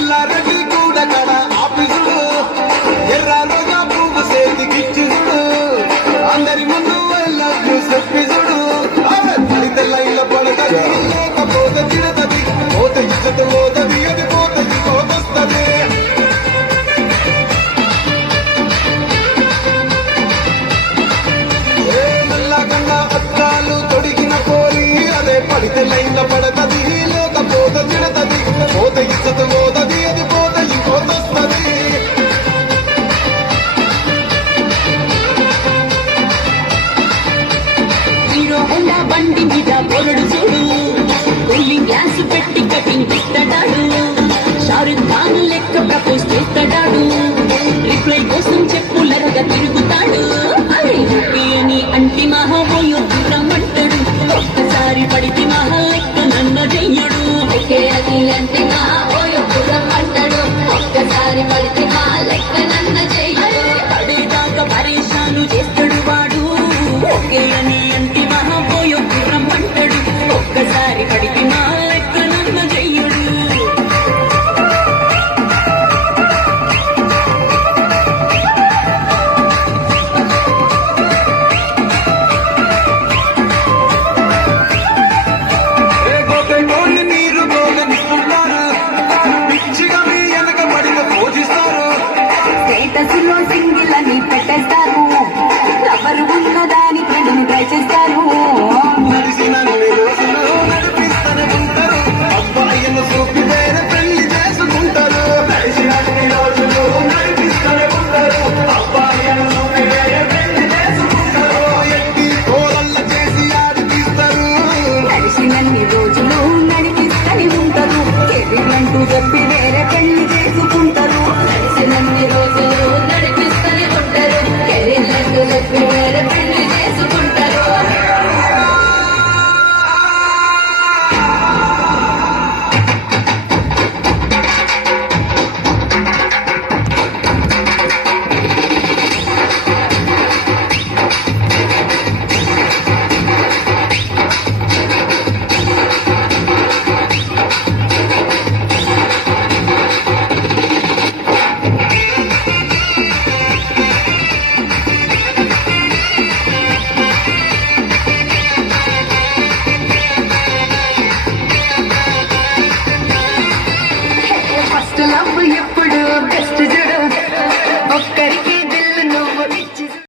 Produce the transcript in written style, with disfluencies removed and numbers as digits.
ఎల్లారెడ్డి కూడా కడ ఆఫీసుడు ఎర్ర రోజా పువ్వు చేతికిచ్చుడు అందరి ముందు ఎల్లూ చెప్పిసుడు పడితే లైన్ల పడతది లేకపోతే తిడతది పోత ఇచ్చత పోతది అది పోతది పోతొస్తది పడితే లైన్ల పడతది లేకపోతే తిడతది పోత ఇచ్చత పోతది అది పోత ఇంకోతొస్తది హీరో హోండా బండి మీద బోరడు చూడు కూలింగ్ గ్లాస్ పెట్టి కటింగ్ పెట్టడాడు షారుఖ్ ఖాన్ లెక్క ప్రపోజ్ చేస్తాడు రిప్లై కోసం చెప్పులరగా తిరుగుతాడు అరే అని అంటి మహాబోయో రమ్మంటాడు ఒక్కసారి పడితే మహా లెక్క నన్న చెయ్యడు అంటి మహాబోయో రమ్మంటాడు ఒక్కసారి పడితే మా లెక్క నన్న చెయ్యడు పడేదాకా పరేషాను చేస్తాడు వాడు ఓకే అని అంటి మహాబోయో రమ్మంటాడు ఒక్కసారి పడితే మా లెక్క నన్న చెయ్యడు స్టేటస్లో సింగిల్ అని పెట్టేస్తారు ఎవరు ఉన్నదాని ఫ్రెండ్ను ట్రై చేస్తారు నడిచినన్ని రోజులు నడిపిస్తూనే ఉంటారు అబ్బాయిను చూపి వేరే పెళ్లి చేసుకుంటారు నడిచినన్ని రోజులు నడిపిస్తూనే ఉంటారు అబ్బాయిను చూపి వేరే పెళ్లి చేసుకుంటారు ఎట్టి కోరల్ల చేసి ఆడిపిస్తారు నడిచినన్ని రోజులు నడిపిస్తూనే ఉంటారు కెరీర్లంటూ చెప్పి వేరే పెళ్లి చేసుకుంటారు నడిచినన్ని రోజులు నడిపిస్తూనే ఉంటారు కెరీర్లంటూ చెప్పి వేరే పెళ్లి చేసుకుంటారు ఫస్ట్ లవ్ ఎప్పుడు బెస్ట్